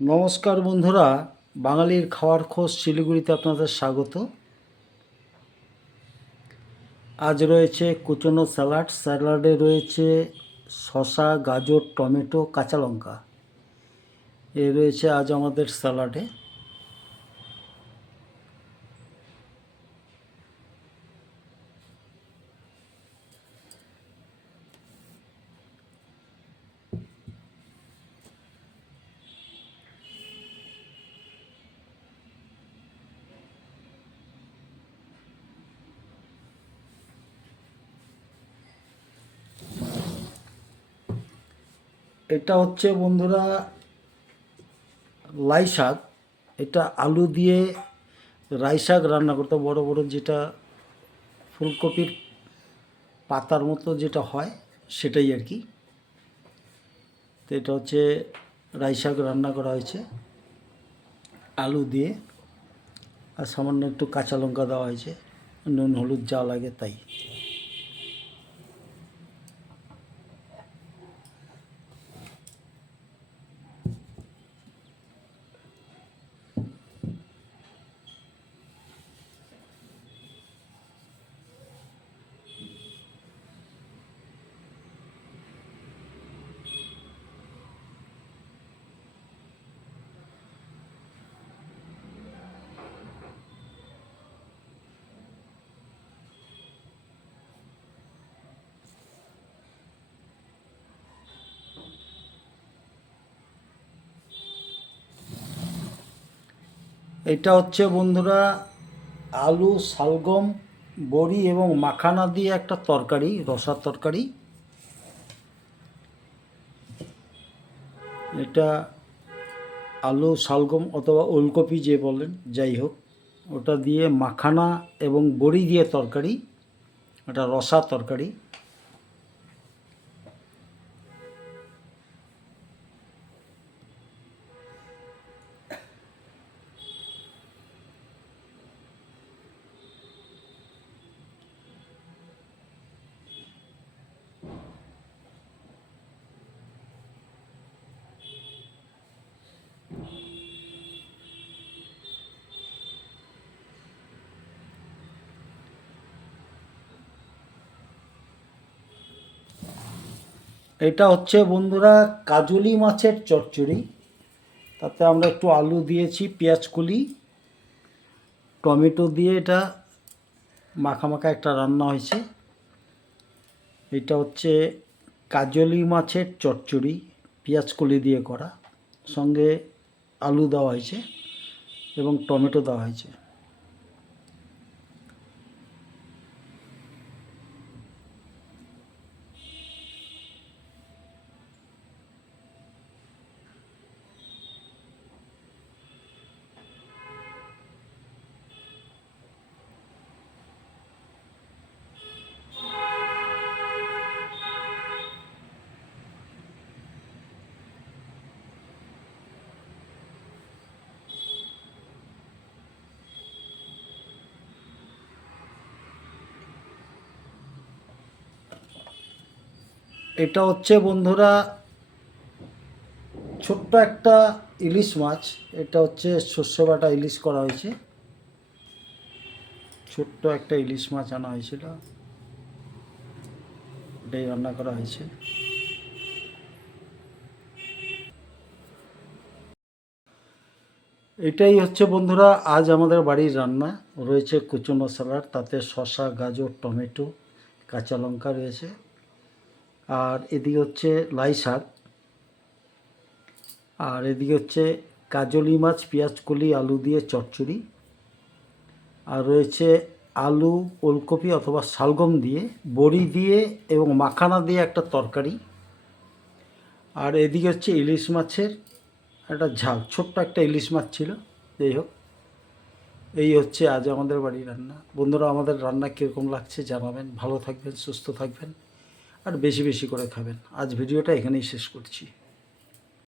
নমস্কার বন্ধুরা, বাঙালির খাওয়ার খোঁজ শিলিগুড়িতে আপনাদের স্বাগত। আজ রয়েছে কুচনো স্যালাডে রয়েছে শসা, গাজর, টমেটো, কাঁচা লঙ্কা। এ রয়েছে আজ আমাদের স্যালাডে। এটা হচ্ছে বন্ধুরা লাই শাক। এটা আলু দিয়ে রাই শাক রান্না করতে, বড় বড় যেটা ফুলকপির পাতার মতো যেটা হয় সেটাই আর কি। তো এটা হচ্ছে রাই শাক রান্না করা হয়েছে আলু দিয়ে, আর সামান্য একটু কাঁচা লঙ্কা দেওয়া হয়েছে, নুন হলুদ যা লাগে তাই। এটা হচ্ছে বন্ধুরা আলু, শালগম, বড়ি এবং মাখানা দিয়ে একটা তরকারি, রসার তরকারি। এটা আলু, শালগম অথবা ওলকপি যে বলেন, যাই হোক, ওটা দিয়ে মাখানা এবং বড়ি দিয়ে তরকারি, এটা রসা তরকারি। এটা হচ্ছে বন্ধুরা কাজলি মাছের চচ্চড়ি। তাতে আমরা একটু আলু দিয়েছি, পেঁয়াজ কলি, টমেটো দিয়ে এটা মাখা মাখা একটা রান্না হয়েছে। এটা হচ্ছে কাজলি মাছের চচ্চড়ি, পেঁয়াজ কলি দিয়ে করা, সঙ্গে আলু দেওয়া হয়েছে এবং টমেটো দেওয়া হয়েছে। এটা হচ্ছে বন্ধুরা ছোট্ট একটা ইলিশ মাছ। এটা হচ্ছে সর্ষে বাটা ইলিশ করা হয়েছে, ছোট্ট একটা ইলিশ মাছ আনা হয়েছিল, এটাই রান্না করা হয়েছে। এটাই হচ্ছে বন্ধুরা আজ আমাদের বাড়ির রান্না। রয়েছে কুচনো স্যালাড, তাতে শসা, গাজর, টমেটো, কাঁচা লঙ্কা রয়েছে। আর এদিকে হচ্ছে লাই শাক, আর এদিকে হচ্ছে কাজলি মাছ, পেঁয়াজ কলি, আলু দিয়ে চচ্চড়ি, আর রয়েছে আলু, ওলকপি অথবা শালগম দিয়ে, বড়ি দিয়ে এবং মাখানা দিয়ে একটা তরকারি। আর এদিকে হচ্ছে ইলিশ মাছের একটা ঝাল, ছোট্ট একটা ইলিশ মাছ ছিল। যাই হোক, এই হচ্ছে আজ আমাদের বাড়ির রান্না। বন্ধুরা, আমাদের রান্না কীরকম লাগছে জানাবেন। ভালো থাকবেন, সুস্থ থাকবেন, আর বেশি বেশি করে খাবেন। আজ ভিডিওটা এখানেই শেষ করছি।